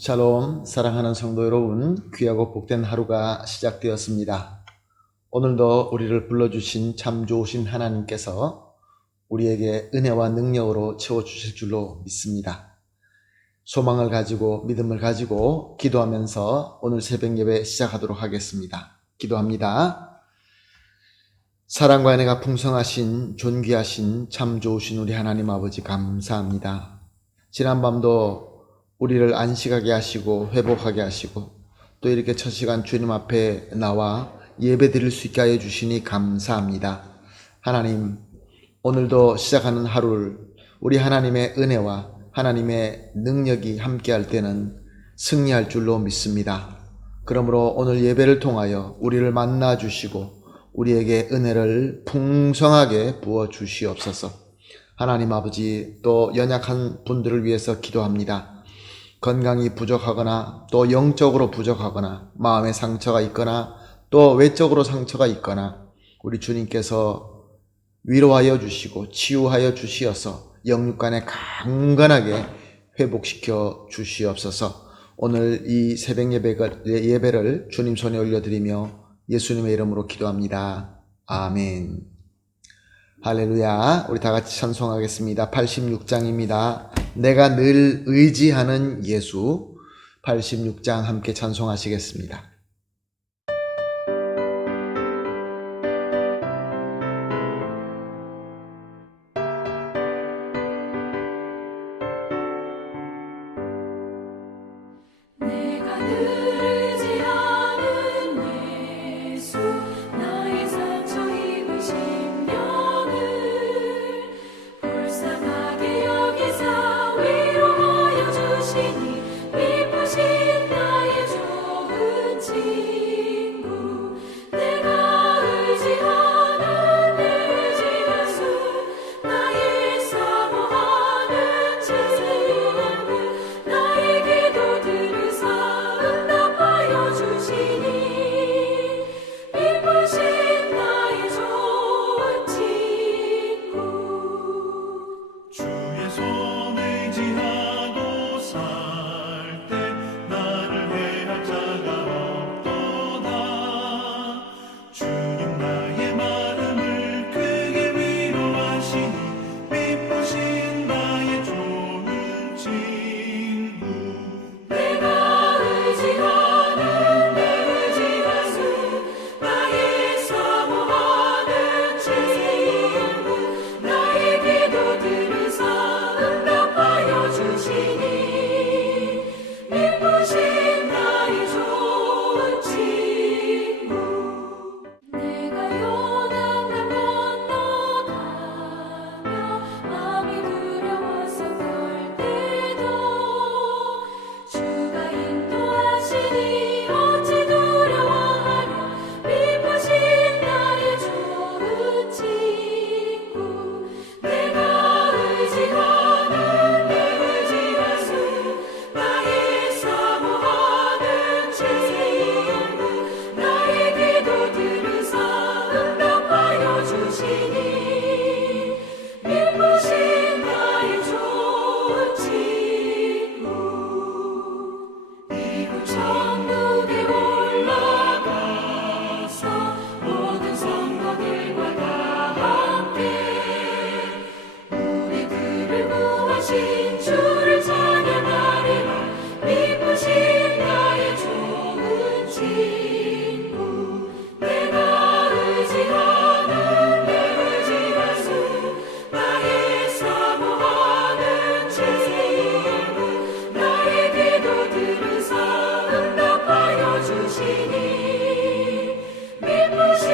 샬롬, 사랑하는 성도 여러분, 귀하고 복된 하루가 시작되었습니다. 오늘도 우리를 불러주신 참 좋으신 하나님께서 우리에게 은혜와 능력으로 채워주실 줄로 믿습니다. 소망을 가지고 믿음을 가지고 기도하면서 오늘 새벽 예배 시작하도록 하겠습니다. 기도합니다. 사랑과 은혜가 풍성하신 존귀하신 참 좋으신 우리 하나님 아버지 감사합니다. 지난밤도 우리를 안식하게 하시고 회복하게 하시고 또 이렇게 첫 시간 주님 앞에 나와 예배 드릴 수 있게 하여 주시니 감사합니다. 하나님, 오늘도 시작하는 하루를 우리 하나님의 은혜와 하나님의 능력이 함께할 때는 승리할 줄로 믿습니다. 그러므로 오늘 예배를 통하여 우리를 만나 주시고 우리에게 은혜를 풍성하게 부어 주시옵소서. 하나님 아버지, 또 연약한 분들을 위해서 기도합니다. 건강이 부족하거나 또 영적으로 부족하거나 마음에 상처가 있거나 또 외적으로 상처가 있거나 우리 주님께서 위로하여 주시고 치유하여 주시어서 영육간에 강건하게 회복시켜 주시옵소서. 오늘 이 새벽 예배를 주님 손에 올려드리며 예수님의 이름으로 기도합니다. 아멘. 할렐루야. 우리 다 같이 찬송하겠습니다. 86장입니다. 내가 늘 의지하는 예수. 86장 함께 찬송하시겠습니다. 내가 늘 의지하는 예수 나의 상처 입은 심령을 불쌍하게 여기사 위로하여 주시니 기쁘신 나의 좋은 친구 내가 의지하는 내 의지하수 나의 사모하는 친구 나의 기도 들으사 응답하여 주시니 기쁘신 나의 좋은 친구 주의 손 의지하고 살 때 나를 해할 자가 없도다. 주님 나의 마음을 크게 위로하시니 기쁘신 나의 좋은 친구 내가 의지하는 내 의지하수 나의 사모하는 친구 나의 기도 들으사 응답하여 주시니 기쁘신 나의 좋은 친구 내가 요단강 건너가며 마음이 두려워서 떨 때도 주가 인도하시니 어찌 두려워하랴 기쁘신 나의 좋은 친구 내가 의지하는 내 의지하수 나의 사모하는 친구 나의 기도 들으사 응답하여 주시니 기쁘신 나의 좋은 친구 이곳 천국에 올라가서 모든 성도들과 다 함께 우리들을 구하신 주를 찬양하리라 기쁘신 나의 좋은 친구 내가 의지하는 내 의지하수 나의 사모하는 친구 나의 기도 들으사 응답하여 주시니 기쁘신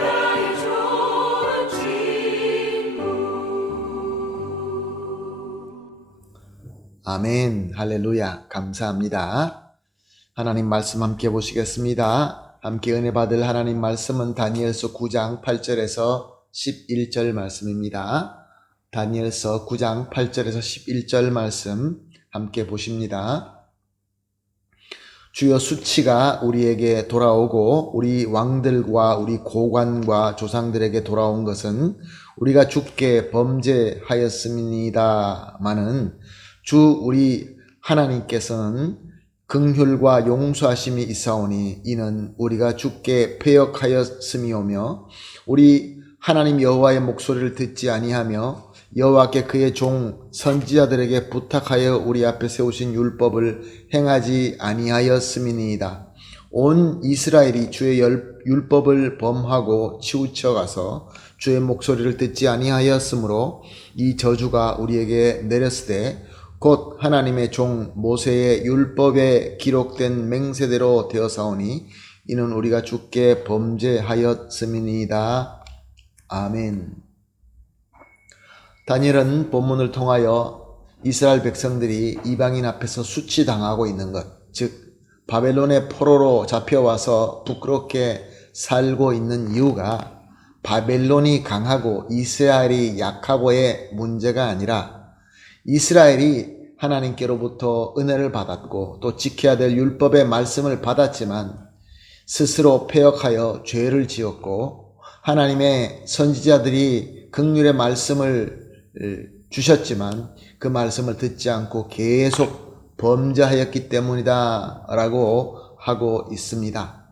나의 좋은 친구 아멘. 할렐루야. 감사합니다. 하나님 말씀 함께 보시겠습니다. 함께 은혜 받을 하나님 말씀은 다니엘서 9장 8절에서 11절 말씀입니다. 다니엘서 9장 8절에서 11절 말씀 함께 보십니다. 주여 수치가 우리에게 돌아오고 우리 왕들과 우리 고관과 조상들에게 돌아온 것은 우리가 주께 범죄하였음이니다마는 주 우리 하나님께서는 긍휼과 용서하심이 있사오니 이는 우리가 주께 패역하였음이오며 우리 하나님 여호와의 목소리를 듣지 아니하며 여호와께 그의 종 선지자들에게 부탁하여 우리 앞에 세우신 율법을 행하지 아니하였음이니이다. 온 이스라엘이 주의 율법을 범하고 치우쳐가서 주의 목소리를 듣지 아니하였으므로 이 저주가 우리에게 내렸으되 곧 하나님의 종 모세의 율법에 기록된 맹세대로 되어사오니 이는 우리가 주께 범죄하였음이니이다. 아멘. 다니엘은 본문을 통하여 이스라엘 백성들이 이방인 앞에서 수치당하고 있는 것, 즉 바벨론의 포로로 잡혀와서 부끄럽게 살고 있는 이유가 바벨론이 강하고 이스라엘이 약하고의 문제가 아니라 이스라엘이 하나님께로부터 은혜를 받았고 또 지켜야 될 율법의 말씀을 받았지만 스스로 패역하여 죄를 지었고 하나님의 선지자들이 긍휼의 말씀을 주셨지만 그 말씀을 듣지 않고 계속 범죄하였기 때문이다 라고 하고 있습니다.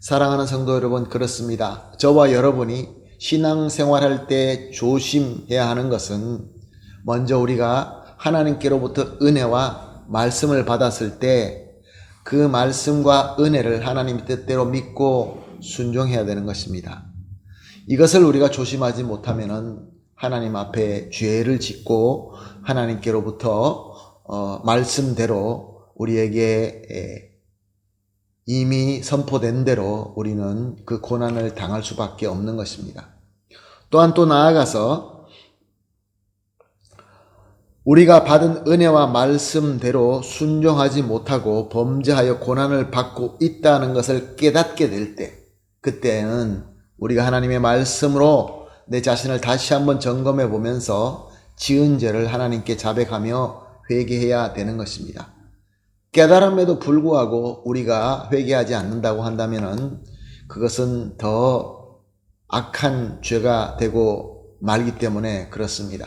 사랑하는 성도 여러분, 그렇습니다. 저와 여러분이 신앙생활할 때 조심해야 하는 것은 먼저 우리가 하나님께로부터 은혜와 말씀을 받았을 때 그 말씀과 은혜를 하나님의 뜻대로 믿고 순종해야 되는 것입니다. 이것을 우리가 조심하지 못하면 하나님 앞에 죄를 짓고 하나님께로부터 말씀대로 우리에게 이미 선포된 대로 우리는 그 고난을 당할 수밖에 없는 것입니다. 또한 또 나아가서 우리가 받은 은혜와 말씀대로 순종하지 못하고 범죄하여 고난을 받고 있다는 것을 깨닫게 될 때, 그때는 우리가 하나님의 말씀으로 내 자신을 다시 한번 점검해 보면서 지은 죄를 하나님께 자백하며 회개해야 되는 것입니다. 깨달음에도 불구하고 우리가 회개하지 않는다고 한다면 그것은 더 악한 죄가 되고 말기 때문에 그렇습니다.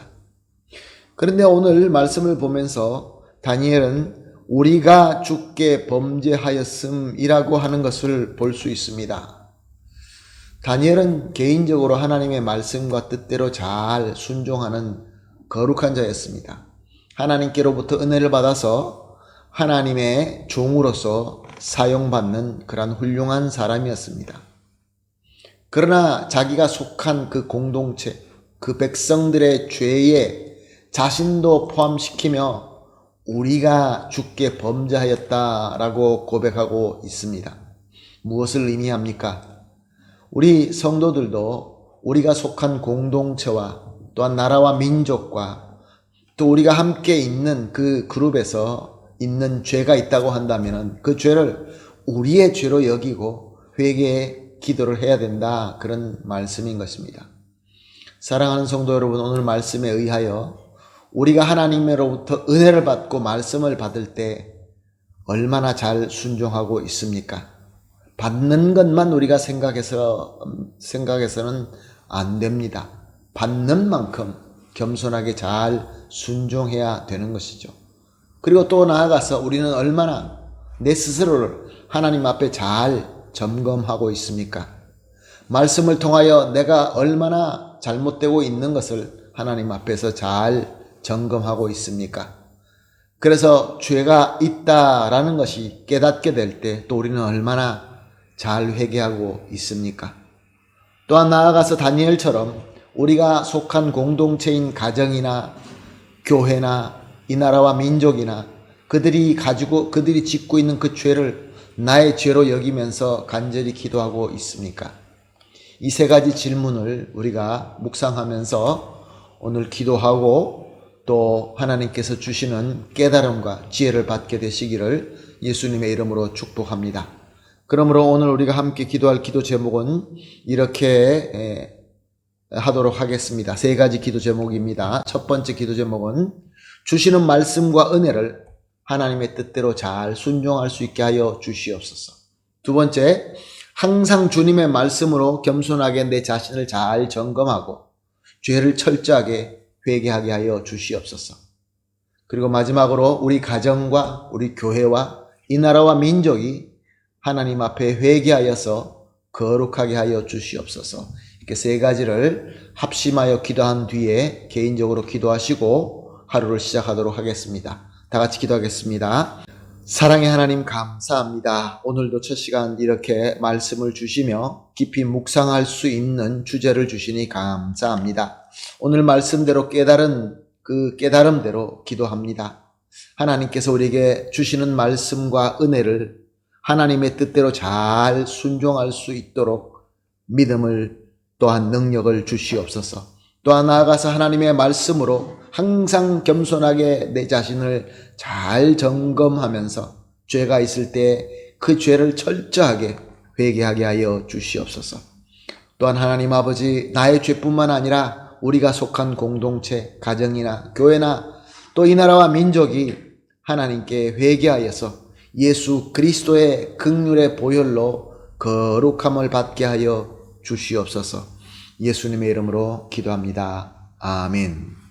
그런데 오늘 말씀을 보면서 다니엘은 우리가 주께 범죄하였음이라고 하는 것을 볼 수 있습니다. 다니엘은 개인적으로 하나님의 말씀과 뜻대로 잘 순종하는 거룩한 자였습니다. 하나님께로부터 은혜를 받아서 하나님의 종으로서 사용받는 그런 훌륭한 사람이었습니다. 그러나 자기가 속한 그 공동체, 그 백성들의 죄에 자신도 포함시키며 우리가 주께 범죄하였다라고 고백하고 있습니다. 무엇을 의미합니까? 우리 성도들도 우리가 속한 공동체와 또한 나라와 민족과 또 우리가 함께 있는 그 그룹에서 있는 죄가 있다고 한다면 그 죄를 우리의 죄로 여기고 회개의 기도를 해야 된다, 그런 말씀인 것입니다. 사랑하는 성도 여러분, 오늘 말씀에 의하여 우리가 하나님으로부터 은혜를 받고 말씀을 받을 때 얼마나 잘 순종하고 있습니까? 받는 것만 우리가 생각해서는 안 됩니다. 받는 만큼 겸손하게 잘 순종해야 되는 것이죠. 그리고 또 나아가서 우리는 얼마나 내 스스로를 하나님 앞에 잘 점검하고 있습니까? 말씀을 통하여 내가 얼마나 잘못되고 있는 것을 하나님 앞에서 잘 점검하고 있습니까? 그래서 죄가 있다라는 것이 깨닫게 될 때 또 우리는 얼마나 잘 회개하고 있습니까? 또한 나아가서 다니엘처럼 우리가 속한 공동체인 가정이나 교회나 이 나라와 민족이나 그들이 짓고 있는 그 죄를 나의 죄로 여기면서 간절히 기도하고 있습니까? 이 세 가지 질문을 우리가 묵상하면서 오늘 기도하고 또 하나님께서 주시는 깨달음과 지혜를 받게 되시기를 예수님의 이름으로 축복합니다. 그러므로 오늘 우리가 함께 기도할 기도 제목은 이렇게 하도록 하겠습니다. 세 가지 기도 제목입니다. 첫 번째 기도 제목은 주시는 말씀과 은혜를 하나님의 뜻대로 잘 순종할 수 있게 하여 주시옵소서. 두 번째, 항상 주님의 말씀으로 겸손하게 내 자신을 잘 점검하고 죄를 철저하게 회개하게 하여 주시옵소서. 그리고 마지막으로 우리 가정과 우리 교회와 이 나라와 민족이 하나님 앞에 회개하여서 거룩하게 하여 주시옵소서. 이렇게 세 가지를 합심하여 기도한 뒤에 개인적으로 기도하시고 하루를 시작하도록 하겠습니다. 다 같이 기도하겠습니다. 사랑의 하나님 감사합니다. 오늘도 첫 시간 이렇게 말씀을 주시며 깊이 묵상할 수 있는 주제를 주시니 감사합니다. 오늘 말씀대로 깨달은 그 깨달음대로 기도합니다. 하나님께서 우리에게 주시는 말씀과 은혜를 하나님의 뜻대로 잘 순종할 수 있도록 믿음을 또한 능력을 주시옵소서. 또한 나아가서 하나님의 말씀으로 항상 겸손하게 내 자신을 잘 점검하면서 죄가 있을 때 그 죄를 철저하게 회개하게 하여 주시옵소서. 또한 하나님 아버지, 나의 죄뿐만 아니라 우리가 속한 공동체, 가정이나 교회나 또 이 나라와 민족이 하나님께 회개하여서 예수 그리스도의 긍휼의 보혈로 거룩함을 받게 하여 주시옵소서. 예수님의 이름으로 기도합니다. 아멘.